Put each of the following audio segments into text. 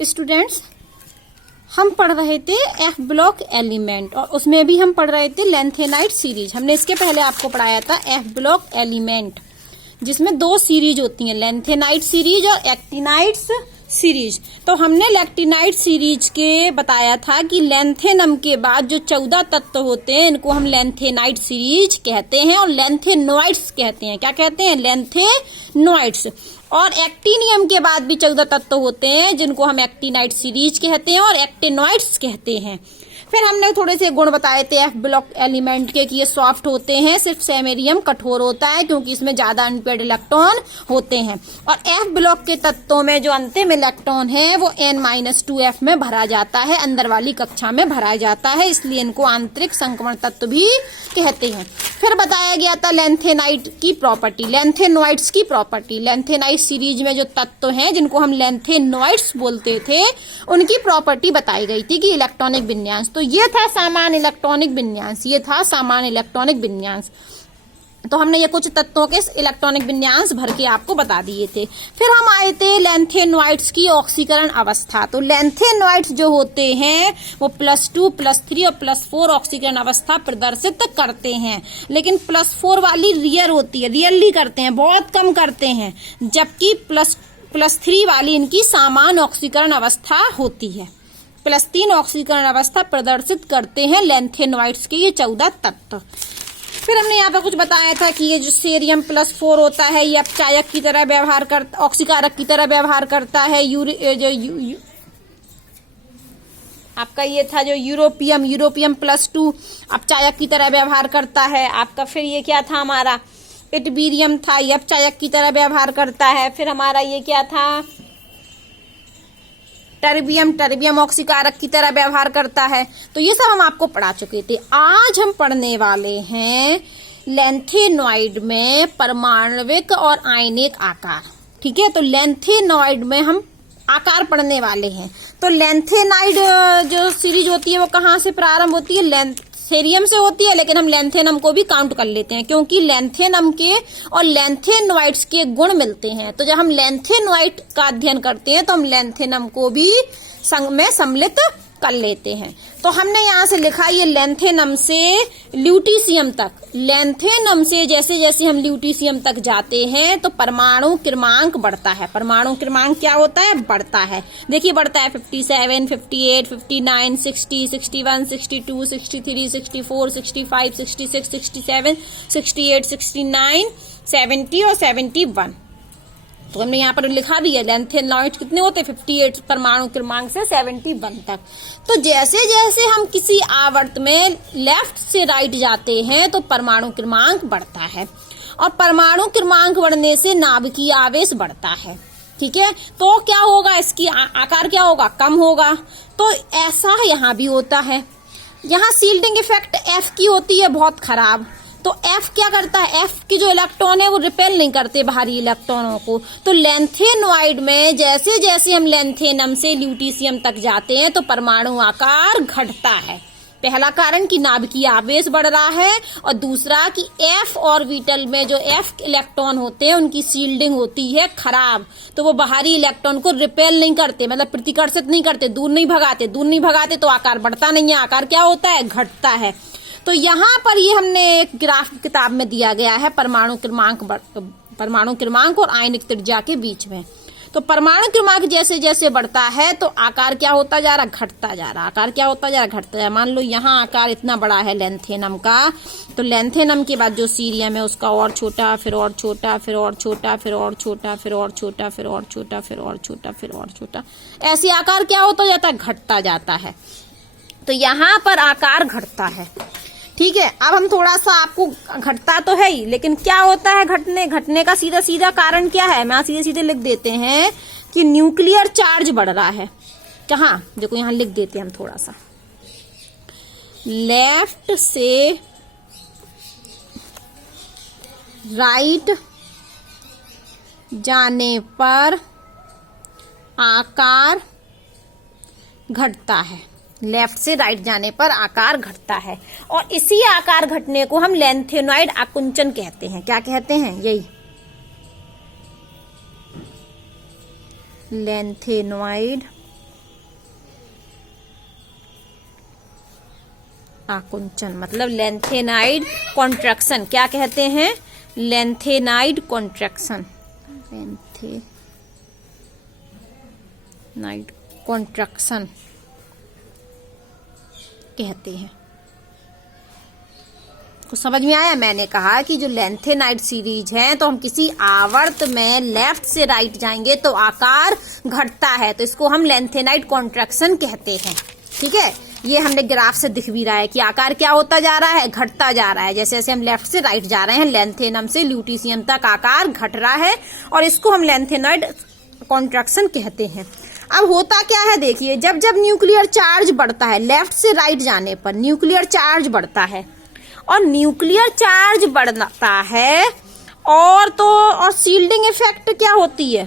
Students, हम पढ़ रहे थे एफ ब्लॉक एलिमेंट और उसमें भी हम पढ़ रहे थे लेंथेनाइट सीरीज। हमने इसके पहले आपको पढ़ाया था एफ ब्लॉक एलिमेंट, जिसमें दो सीरीज होती हैं, लेंथेनाइट सीरीज और एक्टिनाइट्स सीरीज। तो हमने लेक्टिनाइट सीरीज के बताया था कि लेंथेनम के बाद जो 14 तत्व होते हैं इनको हम लेंथेनाइट सीरीज कहते हैं और लेंथेनोइड्स कहते हैं। क्या कहते हैं? लेंथेनोइड्स। और एक्टिनियम के बाद भी 14 तत्व होते हैं जिनको हम एक्टिनाइट सीरीज कहते हैं और एक्टिनोइड्स कहते हैं। फिर हमने थोड़े से गुण बताए थे एफ ब्लॉक एलिमेंट के कि ये सॉफ्ट होते हैं, सिर्फ सेमेरियम कठोर होता है क्योंकि इसमें ज्यादा अनपेयर्ड इलेक्ट्रॉन होते हैं। और एफ ब्लॉक के तत्वों में जो अंतिम इलेक्ट्रॉन है वो n-2f में भरा जाता है, अंदर वाली कक्षा में भरा जाता है, इसलिए इनको आंतरिक संक्रमण तत्व भी कहते हैं। फिर बताया गया था लेंथेनाइट की प्रॉपर्टी, लेंथेनोइड्स की प्रॉपर्टी। लेंथेनाइट सीरीज में जो तत्व हैं जिनको हम लेंथेनोइड्स बोलते थे उनकी प्रॉपर्टी बताई गई थी कि इलेक्ट्रॉनिक विन्यास। तो ये था सामान्य इलेक्ट्रॉनिक विन्यास, ये था सामान्य इलेक्ट्रॉनिक विन्यास। तो हमने ये कुछ तत्वों के इलेक्ट्रॉनिक विन्यास भर के आपको बता दिए थे। फिर हम आए थे लेंथेनोइड्स की ऑक्सीकरण अवस्था। तो लेंथेनोइड्स जो होते हैं वो +2, +3 और +4 ऑक्सीकरण अवस्था प्रदर्शित करते हैं, लेकिन +4 वाली रियर होती है, रियरली करते हैं, बहुत कम करते हैं, जबकि +3 वाली इनकी सामान्य ऑक्सीकरण अवस्था होती है। +3 ऑक्सीकरण अवस्था प्रदर्शित करते हैं लेंथेनोइड्स के ये 14 तत्व। फिर हमने यहाँ पर कुछ बताया था कि ये जो सीरियम +4 होता है ये अपचायक की तरह व्यवहार करता, ऑक्सीकारक की तरह व्यवहार करता है। आपका ये था जो यूरोपियम +2 अपचायक की तरह व्यवहार करता है आपका। फिर ये क्या था हमारा? इटबीरियम था, ये अपचायक की तरह व्यवहार करता है। फिर हमारा ये क्या था? टर्बियम ऑक्सीकारक की तरह व्यवहार करता है। तो ये सब हम आपको पढ़ा चुके थे। आज हम पढ़ने वाले हैं लेंथेनोइड में परमाणविक और आयनिक आकार। ठीक है, तो लेंथेनोइड में हम आकार पढ़ने वाले हैं। तो लेंथेनाइड जो सीरीज होती है वो कहाँ से प्रारंभ होती है? सेरियम से होती है, लेकिन हम लेंथेनम को भी काउंट कर लेते हैं क्योंकि लेंथेनम के और लेंथेनोइड्स के गुण मिलते हैं। तो जब हम लेंथेनोइड का अध्ययन करते हैं तो हम लेंथेनम को भी संग में सम्मिलित कर लेते हैं। तो हमने यहाँ से लिखा ये लेंथेनम से ल्यूटीशियम तक। लेंथेनम से जैसे जैसे हम ल्यूटीशियम तक जाते हैं तो परमाणु क्रमांक बढ़ता है। परमाणु क्रमांक क्या होता है? बढ़ता है। देखिए बढ़ता है 57, 58, 59, 60, 61, 62, 63, 64, 65, 66, 67, 68, 69, 70 और 71। तो हमने यहाँ पर लिखा भी है लेंथेनोइड कितने होते हैं? 58 परमाणु क्रमांक से 71 तक। तो जैसे जैसे हम किसी आवर्त में लेफ्ट से राइट जाते हैं तो परमाणु क्रमांक बढ़ता है और परमाणु क्रमांक बढ़ने से नाभिकीय आवेश बढ़ता है। ठीक है, तो क्या होगा? इसकी आकार क्या होगा? कम होगा। तो ऐसा यहाँ भी होता है। यहाँ सील्डिंग इफेक्ट F की होती है बहुत खराब। तो F क्या करता है? F की जो इलेक्ट्रॉन है वो रिपेल नहीं करते बाहरी इलेक्ट्रॉनों को। तो लेंथेनोइड में जैसे जैसे हम लेंथेनम से ल्यूटीशियम तक जाते हैं तो परमाणु आकार घटता है। पहला कारण कि नाभिकीय आवेश बढ़ रहा है और दूसरा कि F ऑर्बिटल में जो F इलेक्ट्रॉन होते हैं उनकी सील्डिंग होती है खराब, तो वो बाहरी इलेक्ट्रॉन को रिपेल नहीं करते, मतलब प्रतिकर्षित नहीं करते, दूर नहीं भगाते तो आकार बढ़ता नहीं है। आकार क्या होता है? घटता है। तो यहाँ पर ये हमने एक ग्राफ किताब में दिया गया है परमाणु क्रमांक और आयनिक त्रिज्या के बीच में। तो परमाणु क्रमांक जैसे जैसे बढ़ता है तो आकार क्या होता जा रहा? घटता जा रहा। आकार क्या होता जा रहा? घटता जा रहा। मान लो यहाँ आकार इतना बड़ा है लेंथेनम का, तो लेंथेनम के बाद जो सीरियम है उसका और छोटा, फिर और छोटा, फिर और छोटा, फिर और छोटा, फिर और छोटा, फिर और छोटा, फिर और छोटा, फिर और छोटा, ऐसे आकार क्या होता जाता है? घटता जाता है। तो यहाँ पर आकार घटता है। ठीक है, अब हम थोड़ा सा आपको घटता तो है ही, लेकिन क्या होता है घटने का सीधा सीधा कारण क्या है? मैं सीधे सीधे लिख देते हैं कि न्यूक्लियर चार्ज बढ़ रहा है। कहाँ? देखो यहाँ लिख देते हैं हम थोड़ा सा। लेफ्ट से राइट जाने पर आकार घटता है। लेफ्ट से राइट जाने पर आकार घटता है और इसी आकार घटने को हम लेंथेनोइड आकुंचन कहते हैं। क्या कहते हैं? यही लेंथेनोइड आकुंचन मतलब लेंथेनाइड कॉन्ट्रैक्शन, क्या कहते हैं? लेंथेनाइड कॉन्ट्रैक्शन, लेंथेनाइड कॉन्ट्रैक्शन कहते हैं। कुछ समझ में आया? मैंने कहा कि जो लेंथेनाइड सीरीज है तो हम किसी आवर्त में लेफ्ट से राइट जाएंगे तो आकार घटता है, तो इसको हम लेंथेनाइड कॉन्ट्रैक्शन कहते हैं। ठीक है, ये हमने ग्राफ से दिख भी रहा है कि आकार क्या होता जा रहा है, घटता जा रहा है। जैसे जैसे हम लेफ्ट से राइट जा रहे हैं, लेंथेनम से ल्यूटिशियम तक आकार घट रहा है और इसको हम लेंथेनाइड कॉन्ट्रैक्शन कहते हैं। अब होता क्या है देखिए, जब जब न्यूक्लियर चार्ज बढ़ता है लेफ्ट से राइट जाने पर न्यूक्लियर चार्ज बढ़ता है, और न्यूक्लियर चार्ज बढ़ता है और शील्डिंग इफेक्ट क्या होती है,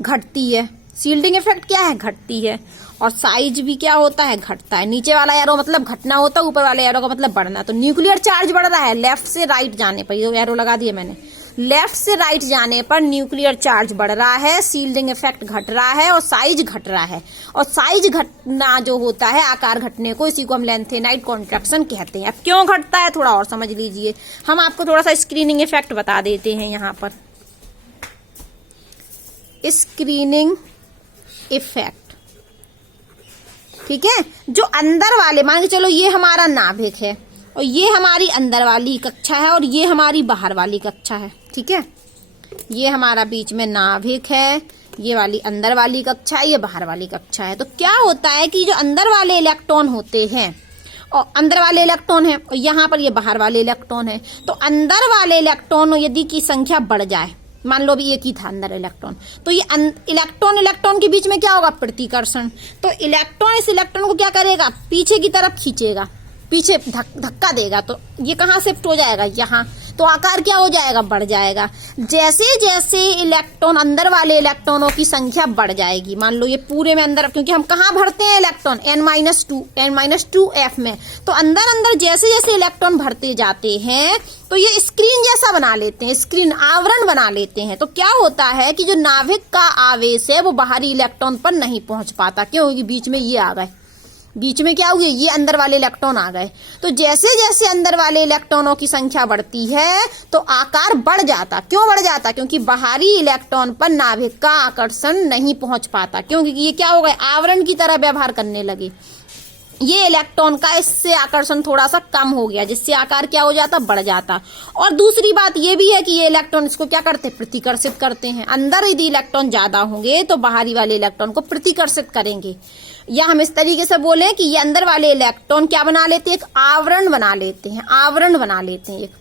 घटती है। शील्डिंग इफेक्ट क्या है, घटती है। और साइज भी क्या होता है, घटता है। नीचे वाला एरो मतलब घटना होता है, ऊपर वाले एरो का मतलब बढ़ना। तो न्यूक्लियर चार्ज बढ़ रहा है लेफ्ट से राइट जाने पर, ये एरो लगा दिया मैंने, लेफ्ट से राइट जाने पर न्यूक्लियर चार्ज बढ़ रहा है, शील्डिंग इफेक्ट घट रहा है और साइज घट रहा है। और साइज घटना जो होता है, आकार घटने को, इसी को हम लेंथेनाइड कॉन्ट्रैक्शन कहते हैं। अब क्यों घटता है थोड़ा और समझ लीजिए। हम आपको थोड़ा सा स्क्रीनिंग इफेक्ट बता देते हैं यहाँ पर। स्क्रीनिंग इफेक्ट, ठीक है, जो अंदर वाले, मान के चलो ये हमारा नाभिक है और ये हमारी अंदर वाली कक्षा है और ये हमारी बाहर वाली कक्षा है। ठीक है, ये हमारा बीच में नाभिक है, ये वाली अंदर वाली कक्षा है, ये बाहर वाली कक्षा है। तो क्या होता है कि जो अंदर वाले इलेक्ट्रॉन होते हैं, और अंदर वाले इलेक्ट्रॉन है और यहाँ पर ये बाहर वाले इलेक्ट्रॉन है, तो अंदर वाले इलेक्ट्रॉन यदि की संख्या बढ़ जाए, मान लो भी एक ही था अंदर इलेक्ट्रॉन, तो ये इलेक्ट्रॉन के बीच में क्या होगा, प्रतिकर्षण। तो इलेक्ट्रॉन इस इलेक्ट्रॉन को क्या करेगा, पीछे की तरफ खींचेगा, पीछे धक्का देगा, तो ये कहाँ शिफ्ट हो जाएगा, यहाँ। तो आकार क्या हो जाएगा, बढ़ जाएगा। जैसे जैसे इलेक्ट्रॉन, अंदर वाले इलेक्ट्रॉनों की संख्या बढ़ जाएगी, मान लो ये पूरे में अंदर, क्योंकि हम कहाँ भरते हैं इलेक्ट्रॉन, n-2 में, तो अंदर अंदर जैसे जैसे इलेक्ट्रॉन भरते जाते हैं तो ये स्क्रीन जैसा बना लेते हैं, स्क्रीन आवरण बना लेते हैं। तो क्या होता है कि जो नाभिक का आवेश है वो बाहरी इलेक्ट्रॉन पर नहीं पहुंच पाता, क्योंकि बीच में ये आ गए, बीच में क्या हो गया, ये अंदर वाले इलेक्ट्रॉन आ गए। तो जैसे जैसे अंदर वाले इलेक्ट्रॉनों की संख्या बढ़ती है तो आकार बढ़ जाता। क्यों बढ़ जाता, क्योंकि बाहरी इलेक्ट्रॉन पर नाभिक का आकर्षण नहीं पहुंच पाता, क्योंकि ये क्या हो गए, आवरण की तरह व्यवहार करने लगे। ये इलेक्ट्रॉन का इससे आकर्षण थोड़ा सा कम हो गया, जिससे आकार क्या हो जाता, बढ़ जाता। और दूसरी बात ये भी है कि ये इलेक्ट्रॉन इसको क्या करते हैं, प्रतिकर्षित करते हैं। अंदर यदि इलेक्ट्रॉन ज्यादा होंगे तो बाहरी वाले इलेक्ट्रॉन को प्रतिकर्षित करेंगे। या हम इस तरीके से बोले कि ये अंदर वाले इलेक्ट्रॉन क्या बना लेते हैं, एक आवरण बना लेते हैं, आवरण बना लेते हैं, एक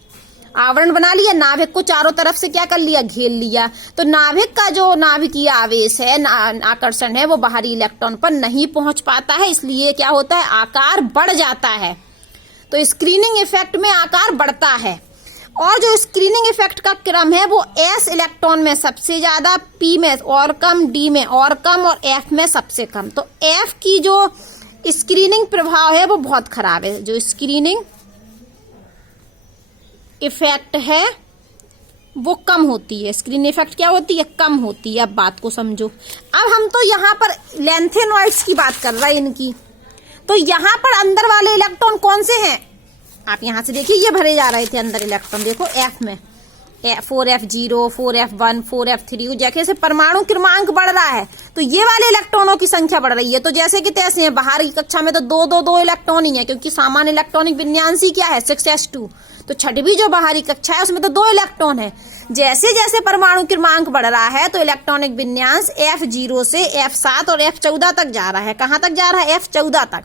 आवरण बना लिया, नाभिक को चारों तरफ से क्या कर लिया, घेर लिया। तो नाभिक का जो नाभिकीय आवेश है, आकर्षण है, वो बाहरी इलेक्ट्रॉन पर नहीं पहुंच पाता है, इसलिए क्या होता है, आकार बढ़ जाता है। तो स्क्रीनिंग इफेक्ट में आकार बढ़ता है। और जो स्क्रीनिंग इफेक्ट का क्रम है वो s इलेक्ट्रॉन में सबसे ज्यादा, p में और कम, d में और कम और f में सबसे कम। तो f की जो स्क्रीनिंग प्रभाव है वो बहुत खराब है। जो स्क्रीनिंग इफेक्ट है वो कम होती है, स्क्रीन इफेक्ट क्या होती है, कम होती है। अब बात को समझो। अब हम तो यहाँ पर लेंथेनॉइड्स की बात कर रहे हैं इनकी। तो यहाँ पर अंदर वाले इलेक्ट्रॉन कौन से हैं, आप यहाँ से देखिए, ये भरे जा रहे थे अंदर इलेक्ट्रॉन, देखो F में 4F0, 4F1, 4F3, जैसे परमाणु क्रमांक बढ़ रहा है तो ये वाले इलेक्ट्रॉनों की संख्या बढ़ रही है। तो जैसे कि तैसे है, बाहर की कक्षा में तो दो इलेक्ट्रॉन ही है, क्योंकि सामान्य इलेक्ट्रॉनिक विन्यास ही क्या है, 6s2। तो छठवीं जो बाहरी कक्षा है उसमें तो 2 इलेक्ट्रॉन है। जैसे जैसे परमाणु क्रमांक बढ़ रहा है तो इलेक्ट्रॉनिक विन्यास F0 से F7 और F14 तक जा रहा है। कहाँ तक जा रहा है, F14 तक।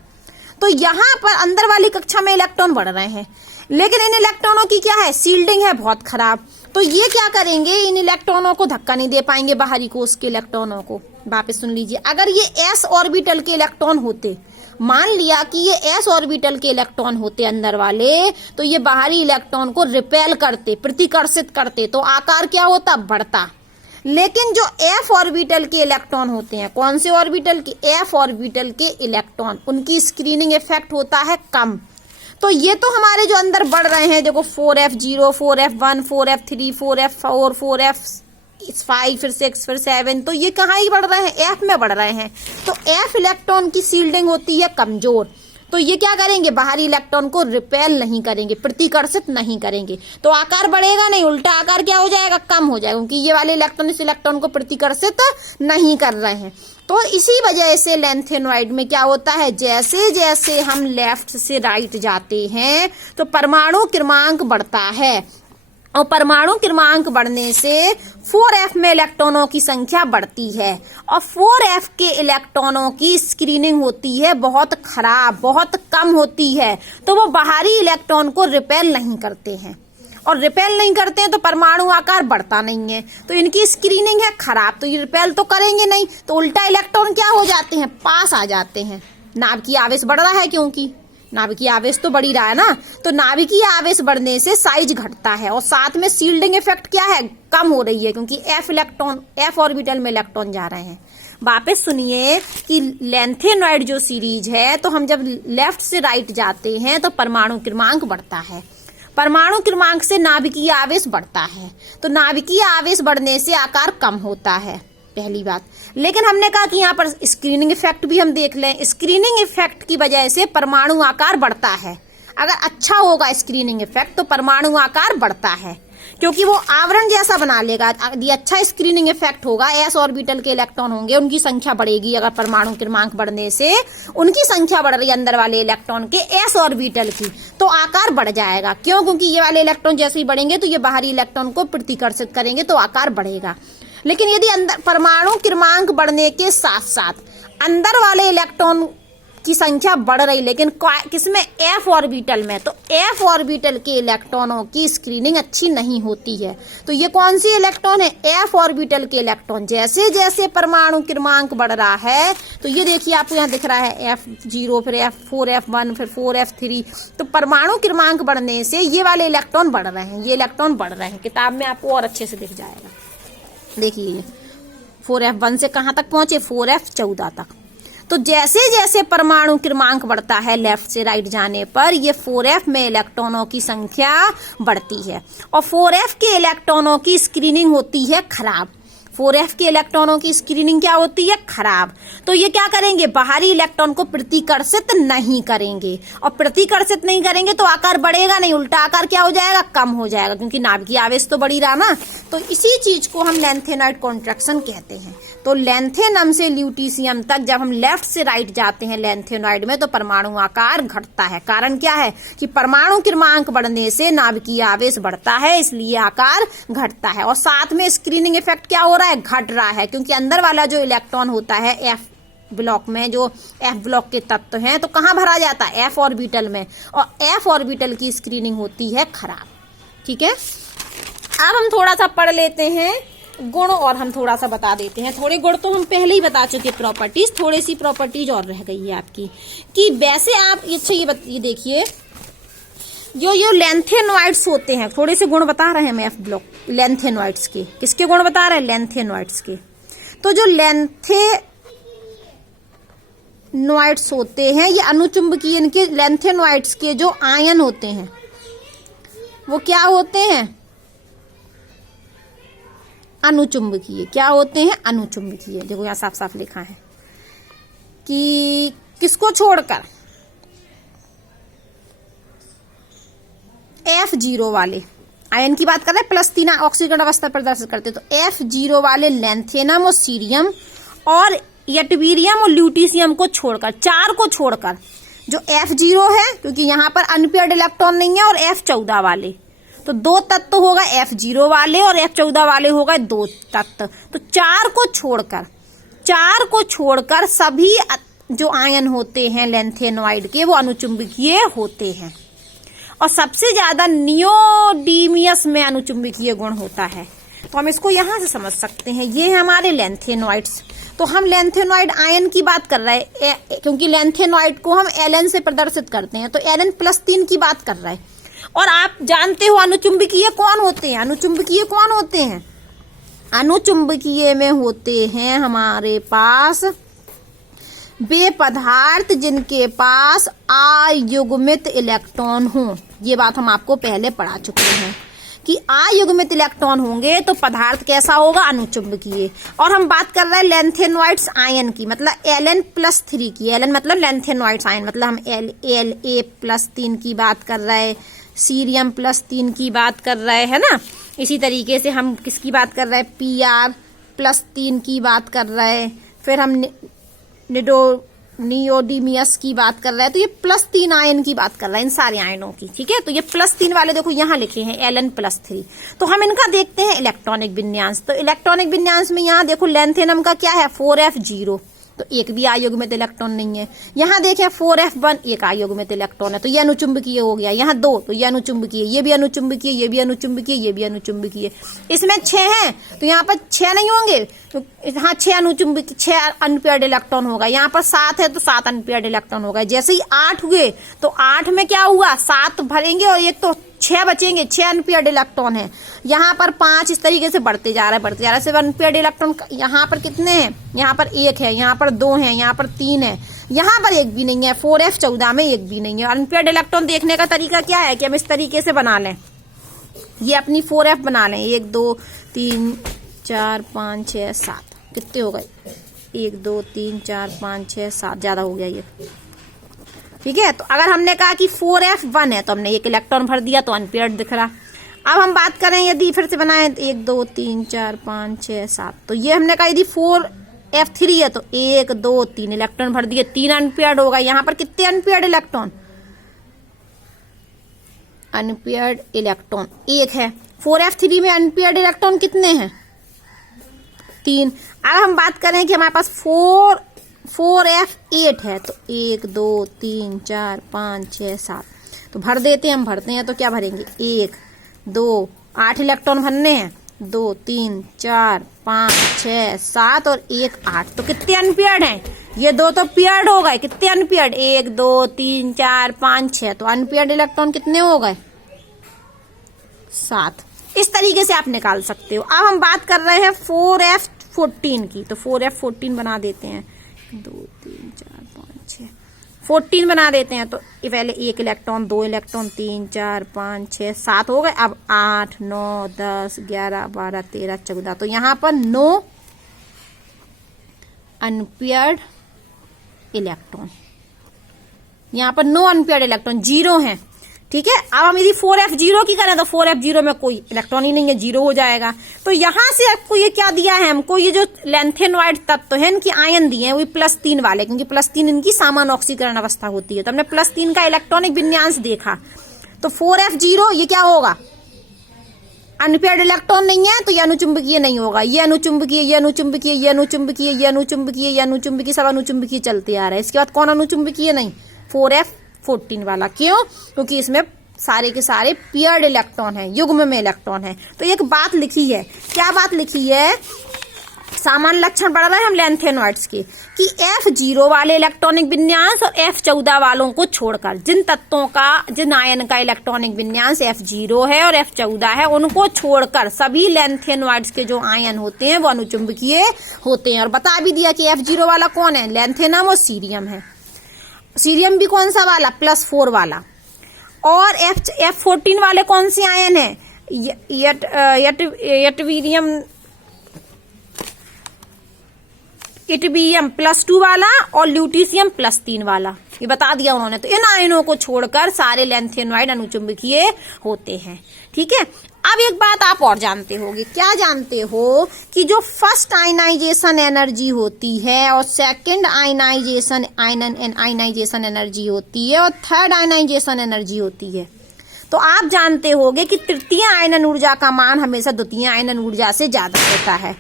तो यहाँ पर अंदर वाली कक्षा में इलेक्ट्रॉन बढ़ रहे हैं, लेकिन इन इलेक्ट्रॉनों की क्या है, शील्डिंग है बहुत खराब। तो ये क्या करेंगे, इन इलेक्ट्रॉनों को धक्का नहीं दे पाएंगे बाहरी कोश के इलेक्ट्रॉनों को। वापस सुन लीजिए, अगर ये s ऑर्बिटल के इलेक्ट्रॉन होते, मान लिया कि ये s ऑर्बिटल के इलेक्ट्रॉन होते अंदर वाले, तो ये बाहरी इलेक्ट्रॉन को रिपेल करते, प्रतिकर्षित करते, तो आकार क्या होता, बढ़ता। लेकिन जो f ऑर्बिटल के इलेक्ट्रॉन होते हैं, कौन से ऑर्बिटल के, f ऑर्बिटल के इलेक्ट्रॉन, उनकी स्क्रीनिंग इफेक्ट होता है कम। तो ये तो हमारे जो अंदर बढ़ रहे हैं, देखो 4F0, 4F1, 4F3, 4F4, 4F5, फिर 6, फिर 7, तो ये कहाँ ही बढ़ रहे हैं, F में बढ़ रहे हैं। तो F इलेक्ट्रॉन की शील्डिंग होती है कमजोर। तो ये क्या करेंगे, बाहरी इलेक्ट्रॉन को रिपेल नहीं करेंगे, प्रतिकर्षित नहीं करेंगे, तो आकार बढ़ेगा नहीं, उल्टा आकार क्या हो जाएगा, कम हो जाएगा, क्योंकि ये वाले इलेक्ट्रॉन इस इलेक्ट्रॉन को प्रतिकर्षित नहीं कर रहे हैं। तो इसी वजह से लैंथेनॉइड में क्या होता है, जैसे जैसे हम लेफ्ट से राइट जाते हैं तो परमाणु क्रमांक बढ़ता है, और परमाणु क्रमांक बढ़ने से 4f में इलेक्ट्रॉनों की संख्या बढ़ती है, और 4f के इलेक्ट्रॉनों की स्क्रीनिंग होती है बहुत खराब, बहुत कम होती है, तो वो बाहरी इलेक्ट्रॉन को रिपेल नहीं करते हैं, और रिपेल नहीं करते हैं तो परमाणु आकार बढ़ता नहीं है, तो इनकी स्क्रीनिंग है खराब, तो ये रिपेल तो करेंगे नहीं, तो उल्टा इलेक्ट्रॉन क्या हो जाते हैं, पास आ जाते हैं। नाभिकीय आवेश बढ़ रहा है, क्योंकि नाभिकीय आवेश तो बढ़ ही रहा है ना, तो नाभिकीय आवेश बढ़ने से साइज घटता है, और साथ में शील्डिंग इफेक्ट क्या है, कम हो रही है, क्योंकि f ऑर्बिटल में इलेक्ट्रॉन जा रहे हैं। वापस सुनिए कि लैंथेनॉइड जो सीरीज है, तो हम जब लेफ्ट से राइट जाते हैं तो परमाणु क्रमांक बढ़ता है, परमाणु क्रमांक से नाभिकीय आवेश बढ़ता है, तो नाभिकीय आवेश बढ़ने से आकार कम होता है, पहली बात। लेकिन हमने कहा कि यहाँ पर स्क्रीनिंग इफेक्ट भी हम देख लें, स्क्रीनिंग इफेक्ट की वजह से परमाणु आकार बढ़ता है। अगर अच्छा होगा स्क्रीनिंग इफेक्ट तो परमाणु आकार बढ़ता है, क्योंकि वो आवरण जैसा बना लेगा। यदि अच्छा स्क्रीनिंग इफेक्ट होगा, s ऑर्बिटल के इलेक्ट्रॉन होंगे, उनकी संख्या बढ़ेगी, अगर परमाणु क्रमांक बढ़ने से उनकी संख्या बढ़ रही है अंदर वाले इलेक्ट्रॉन के s ऑर्बिटल की, तो आकार बढ़ जाएगा। क्यों, क्योंकि ये वाले इलेक्ट्रॉन जैसे ही बढ़ेंगे तो ये बाहरी इलेक्ट्रॉन को प्रतिकर्षित करेंगे, तो आकार बढ़ेगा। लेकिन यदि अंदर परमाणु क्रमांक बढ़ने के साथ साथ अंदर वाले इलेक्ट्रॉन की संख्या बढ़ रही, लेकिन किसमें, f ऑर्बिटल में, तो f ऑर्बिटल के इलेक्ट्रॉनों की स्क्रीनिंग अच्छी नहीं होती है। तो ये कौन सी इलेक्ट्रॉन है, f ऑर्बिटल के इलेक्ट्रॉन। जैसे जैसे परमाणु क्रमांक बढ़ रहा है, तो ये देखिए आपको यहाँ दिख रहा है F0, फिर F4, F1, फिर 4, F3, तो परमाणु क्रमांक बढ़ने से ये वाले इलेक्ट्रॉन बढ़ रहे हैं, ये इलेक्ट्रॉन बढ़ रहे हैं। किताब में आपको और अच्छे से दिख जाएगा। देखिए 4f1 से कहां तक पहुंचे, 4f14 तक। तो जैसे जैसे परमाणु क्रमांक बढ़ता है लेफ्ट से राइट जाने पर, ये 4f में इलेक्ट्रॉनों की संख्या बढ़ती है, और 4f के इलेक्ट्रॉनों की स्क्रीनिंग होती है खराब। 4f के इलेक्ट्रॉनों की स्क्रीनिंग क्या होती है, खराब। तो ये क्या करेंगे, बाहरी इलेक्ट्रॉन को प्रतिकर्षित नहीं करेंगे, और प्रतिकर्षित नहीं करेंगे तो आकार बढ़ेगा नहीं, उल्टा आकार क्या हो जाएगा, कम हो जाएगा, क्योंकि नाभिकीय आवेश तो बढ़ ही रहा ना। तो इसी चीज को हम लैंथेनॉइड कॉन्ट्रैक्शन कहते हैं। तो लैंथेनम से ल्यूटीशियम तक जब हम लेफ्ट से राइट जाते हैं लैंथेनॉइड में, तो परमाणु आकार घटता है। कारण क्या है कि परमाणु क्रमांक बढ़ने से नाभिकीय आवेश बढ़ता है, इसलिए आकार घटता है, और साथ में स्क्रीनिंग इफेक्ट क्या हो रहा है, घट रहा है, क्योंकि अंदर वाला जो इलेक्ट्रॉन होता है f ब्लॉक में, जो f ब्लॉक के तत्व हैं, तो कहाँ भरा जाता है, f ऑर्बिटल में, और f ऑर्बिटल की स्क्रीनिंग होती है खराब। ठीक है, अब हम थोड़ा सा पढ़ लेते हैं गुण, और हम थोड़ा सा बता देते हैं। थोड़े गुण तो हम पहले ही बता चुके, प्रॉपर्टीज, थोड़ी सी प्रॉपर्टीज और रह गई है आपकी, कि वैसे आप अच्छा ये देखिए, जो लैंथेनॉइड्स होते हैं, थोड़े से गुण बता रहे हैं हम एफ ब्लॉक लैंथेनॉइड्स के। किसके गुण बता रहे हैं, लैंथेनॉइड्स के। तो जो लैंथेनॉइड्स होते हैं, ये अनुचुंबकीय, इनके लैंथेनॉइड्स के जो आयन होते हैं वो क्या होते हैं, अनुचुंबकीय। क्या होते हैं, अनुचुंबकीय। देखो यहाँ साफ साफ लिखा है कि किसको छोड़कर, F0 वाले आयन की बात कर रहे हैं, प्लस 3 ऑक्सीकरण अवस्था प्रदर्शित करते, तो F0 वाले लैंथेनम और सीरियम और यटवीरियम और ल्यूटीशियम को छोड़कर, 4 को छोड़कर, जो F0 है, क्योंकि यहाँ पर अनपेयर्ड इलेक्ट्रॉन नहीं है, और F14 वाले, तो 2 तत्व होगा F0 वाले और F14 वाले होगा 2 तत्व। तो 4 को छोड़कर सभी जो आयन होते हैं लैंथेनॉइड के, वो अनुचुंबकीय होते हैं, और सबसे ज्यादा नियोडीमियस में अनुचुंबकीय गुण होता है। तो हम इसको यहां से समझ सकते हैं, ये है हमारे लैंथेनॉइड्स। तो हम लैंथेनॉइड आयन की बात कर रहे हैं, क्योंकि लैंथेनॉइड को हम Ln से प्रदर्शित करते हैं, तो Ln+3 की बात कर रहे हैं। और आप जानते हो अनुचुंबकीय कौन होते हैं, अनुचुंबकीय कौन होते हैं, अनुचुंबकीय में होते हैं हमारे पास वे पदार्थ जिनके पास अयुग्मित इलेक्ट्रॉन हो। ये बात हम आपको पहले पढ़ा चुके हैं कि अयुग्मित इलेक्ट्रॉन होंगे तो पदार्थ कैसा होगा, अनुचुंबकीय। और हम बात कर रहे हैं लेंथेनॉइड्स आयन की, मतलब Ln+3 की। Ln मतलब लेंथेनॉइड्स आयन, मतलब हम La+3 की बात कर रहे हैं, सीरियम+3 की बात कर रहे हैं ना। इसी तरीके से हम किसकी बात कर रहे हैं, Pr+3 की बात कर रहे हैं, फिर हम नियोडीमियस की बात कर रहे हैं। तो ये +3 आयन की बात कर रहे हैं, इन सारे आयनों की, ठीक है। तो ये +3 वाले देखो यहाँ लिखे हैं Ln+3। तो हम इनका देखते हैं इलेक्ट्रॉनिक विन्यास। तो इलेक्ट्रॉनिक विन्यास में यहाँ देखो लेंथेनम का क्या है, 4f0, तो एक भी अयुग्मित इलेक्ट्रॉन नहीं है। यहाँ देखें 4f1, एक अयुग्मित इलेक्ट्रॉन है, तो ये अनुचुंबकीय हो गया। यहाँ 2, तो ये अनुचुंबकीय, ये भी अनुचुंबकीय, ये भी अनुचुंबकीय, ये भी अनुचुंबकीय। इसमें 6 हैं, तो यहाँ पर 6 नहीं होंगे, तो यहाँ 6 अनुचुंबकीय, 6 अनपेयर्ड इलेक्ट्रॉन होगा। यहाँ पर 7 है तो 7 अनपेयर्ड इलेक्ट्रॉन होगा। जैसे ही 8 हुए तो 8 में क्या हुआ, 7 भरेंगे और एक तो 6 बचेंगे, 6 अनपेयर्ड इलेक्ट्रॉन है। यहाँ पर 5, इस तरीके से बढ़ते जा रहा है, बढ़ते जा रहा है। सिर्फ अनपेयर्ड इलेक्ट्रॉन यहाँ पर कितने हैं, यहाँ पर 1 है, यहाँ पर 2 है, यहाँ पर 3 है, यहाँ पर 1 भी नहीं है। 4f14 में 1 भी नहीं है। अनपेयर्ड इलेक्ट्रॉन देखने का तरीका क्या है कि हम इस तरीके से बना लें, ये अपनी 4f बना लें। 1 2 3 4 5 6 7, कितने हो गए, 1 2 3 4 5 6 7, ज्यादा हो गया ये, ठीक है। तो अगर हमने कहा कि 4f1 है तो हमने 1 इलेक्ट्रॉन भर दिया, तो अनपेयर्ड दिख रहा। अब हम बात करें यदि फिर से बनाए 1 2 3 4 5 6 7, तो ये हमने कहा यदि 4f3 है तो 1 2 3 इलेक्ट्रॉन भर दिए, 3 अनपेयर्ड होगा। यहाँ पर कितने अनपेयर्ड इलेक्ट्रॉन, अनपेयर्ड इलेक्ट्रॉन 1 है। 4f3 में अनपेयर्ड इलेक्ट्रॉन कितने हैं, 3। अब हम बात करें कि हमारे पास 4f8 है, तो 1 2 3 4 5 6 7, तो भर देते हैं, हम भरते हैं तो क्या भरेंगे, 1 2 8 इलेक्ट्रॉन भरने हैं, 2 3 4 5 6 7 और 1 8, तो कितने अनपेयर्ड हैं, ये 2 तो पेयर्ड हो गए। कितने अनपेयर्ड, 1 2 3 4 5 6, तो अनपेयर्ड इलेक्ट्रॉन कितने हो गए, 7। इस तरीके से आप निकाल सकते हो। अब हम बात कर रहे हैं 4f14 की, तो 4f14 बना देते हैं, 2 3 4 5 6, 14 बना देते हैं। तो पहले 1 इलेक्ट्रॉन, 2 इलेक्ट्रॉन, 3 4 5 6 7 हो गए। अब 8 9 10 11 12 13 14, तो यहाँ पर 9 अनपेयर्ड इलेक्ट्रॉन, यहाँ पर 9 अनपेयर्ड इलेक्ट्रॉन, 0 हैं, ठीक है। अब हम यदि 4f0 की करें तो 4f0 में कोई इलेक्ट्रॉन ही नहीं है, 0 हो जाएगा। तो यहां से आपको ये क्या दिया है, हमको ये जो लेंथेनॉइड तत्व है इनकी आयन दिए हैं वो +3 वाले, क्योंकि +3 इनकी सामान्य ऑक्सीकरण अवस्था होती है। तो हमने +3 का इलेक्ट्रॉनिक विन्यास देखा। तो 4f0 ये क्या होगा, अनपेयर्ड इलेक्ट्रॉन नहीं है, तो ये अनुचुंबकीय नहीं होगा। ये अनुचुंबकीय, ये अनुचुंबकीय, ये अनुचुंबकीय, ये अनुचुंबकीय, ये अनुचुंबकीय, सब अनुचुंबकीय चलते आ रहे हैं। इसके बाद कौन अनुचुंबकीय नहीं, 4f14 वाला। क्यों, क्योंकि इसमें सारे के सारे पेयर्ड इलेक्ट्रॉन है, युग्म में इलेक्ट्रॉन है। तो एक बात लिखी है, क्या बात लिखी है, सामान्य लक्षण बढ़ रहे हैं हम लेंथेनॉइड्स के, कि F0 वाले इलेक्ट्रॉनिक विन्यास और F14 वालों को छोड़कर जिन तत्वों का, जिन आयन का इलेक्ट्रॉनिक विन्यास F0 है और F14 है, उनको छोड़कर सभी लेंथेनॉइड्स के जो आयन होते हैं वो अनुचुंबकीय होते हैं। और बता भी दिया कि F0 वाला कौन है, लेंथेनम और सीरियम है। सीरियम भी कौन सा वाला, +4 वाला। और F14 वाले कौन से आयन है, इटबियम +2 वाला और ल्यूटीशियम +3 वाला, ये बता दिया उन्होंने। तो इन आयनों को छोड़कर सारे लेंथेनॉइड अनुचुंबकीय होते हैं, ठीक है। अब एक बात आप और जानते होगे, क्या जानते हो कि जो फर्स्ट आयनाइजेशन एनर्जी होती है और सेकंड आयनाइजेशन एनर्जी होती है और थर्ड आयनाइजेशन एनर्जी होती है। तो आप जानते होगे कि तृतीय आयनन ऊर्जा का मान हमेशा द्वितीय आयनन ऊर्जा से ज्यादा होता है।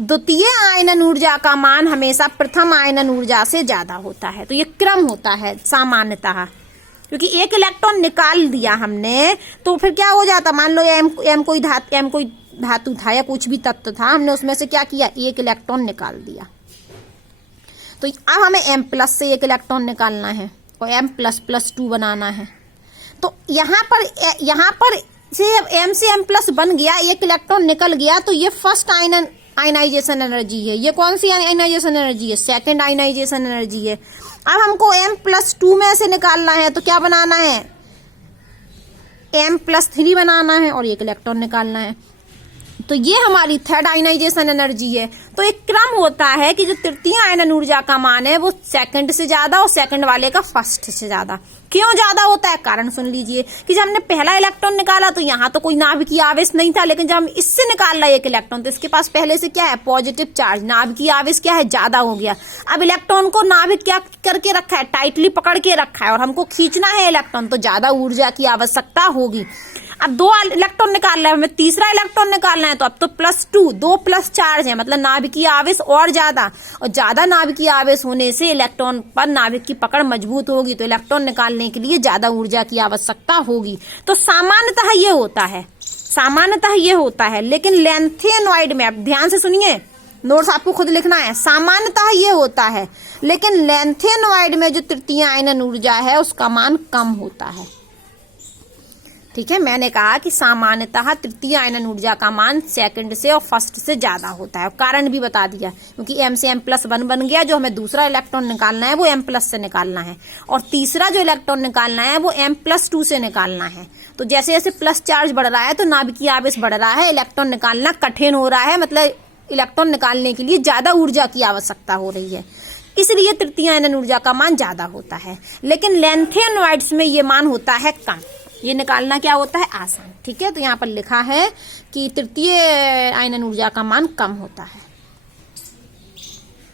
द्वितीय आयनन ऊर्जा का मान हमेशा प्रथम आयनन ऊर्जा से ज्यादा होता है। तो ये क्रम होता है सामान्यतः, क्योंकि एक इलेक्ट्रॉन निकाल दिया हमने तो फिर क्या हो जाता, मान लो एम कोई धातु था या कुछ भी तत्व था, हमने उसमें से क्या किया, 1 इलेक्ट्रॉन निकाल दिया। तो अब हमें M+ से 1 इलेक्ट्रॉन निकालना है और M++2 बनाना है। तो यहाँ पर से M से M+ बन गया, 1 इलेक्ट्रॉन निकल गया, तो ये फर्स्ट आयनाइजेशन एनर्जी है। ये कौन सी आयनाइजेशन एनर्जी है, सेकंड आयनाइजेशन एनर्जी है। अब हमको M+2 में से निकालना है, तो क्या बनाना है, M+3 बनाना है और 1 इलेक्ट्रॉन निकालना है। तो ये हमारी थर्ड आयनाइजेशन एनर्जी है। तो एक क्रम होता है कि जो तृतीय आयनन ऊर्जा का मान है वो सेकंड से ज्यादा और सेकंड वाले का फर्स्ट से ज्यादा। क्यों ज्यादा होता है, कारण सुन लीजिए कि जब हमने पहला इलेक्ट्रॉन निकाला तो यहाँ तो कोई नाभिकीय आवेश नहीं था, लेकिन जब हम इससे निकाल रहे 1 इलेक्ट्रॉन तो इसके पास पहले से क्या है, पॉजिटिव चार्ज, नाभिकीय आवेश क्या है, ज्यादा हो गया। अब इलेक्ट्रॉन को नाभिक क्या करके रखा है, टाइटली पकड़ के रखा है, और हमको खींचना है इलेक्ट्रॉन, तो ज्यादा ऊर्जा की आवश्यकता होगी। अब 2 इलेक्ट्रॉन निकालना है, हमें तीसरा इलेक्ट्रॉन निकालना है, तो अब तो +2, 2 प्लस चार्ज है, मतलब नाभिकीय आवेश और ज्यादा नाभिकीय आवेश होने से इलेक्ट्रॉन पर नाभिक की पकड़ मजबूत होगी, तो इलेक्ट्रॉन निकालने के लिए ज्यादा ऊर्जा की आवश्यकता होगी। तो सामान्यतः ये होता है, लेकिन लेंथेनॉइड में, अब ध्यान से सुनिए, नोट्स आपको खुद लिखना है, सामान्यतः ये होता है, लेकिन लेंथेनॉइड में जो तृतीय आयनन ऊर्जा है उसका मान कम होता है। ठीक है, मैंने कहा कि सामान्यतः तृतीय आयनन ऊर्जा का मान सेकंड से और फर्स्ट से ज्यादा होता है। कारण भी बता दिया, क्योंकि M से M+1 बन गया, जो हमें दूसरा इलेक्ट्रॉन निकालना है वो M+ से निकालना है, और तीसरा जो इलेक्ट्रॉन निकालना है वो M+2 से निकालना है। तो जैसे जैसे प्लस चार्ज बढ़ रहा है तो नाभिकीय आवेश बढ़ रहा है, इलेक्ट्रॉन निकालना कठिन हो रहा है, मतलब इलेक्ट्रॉन निकालने के लिए ज्यादा ऊर्जा की आवश्यकता हो रही है, इसलिए तृतीय आयनन ऊर्जा का मान ज्यादा होता है। लेकिन लेंथेनॉइड्स में ये मान होता है कम, ये निकालना क्या होता है, आसान। ठीक है, तो यहाँ पर लिखा है कि तृतीय आयनन ऊर्जा का मान कम होता है।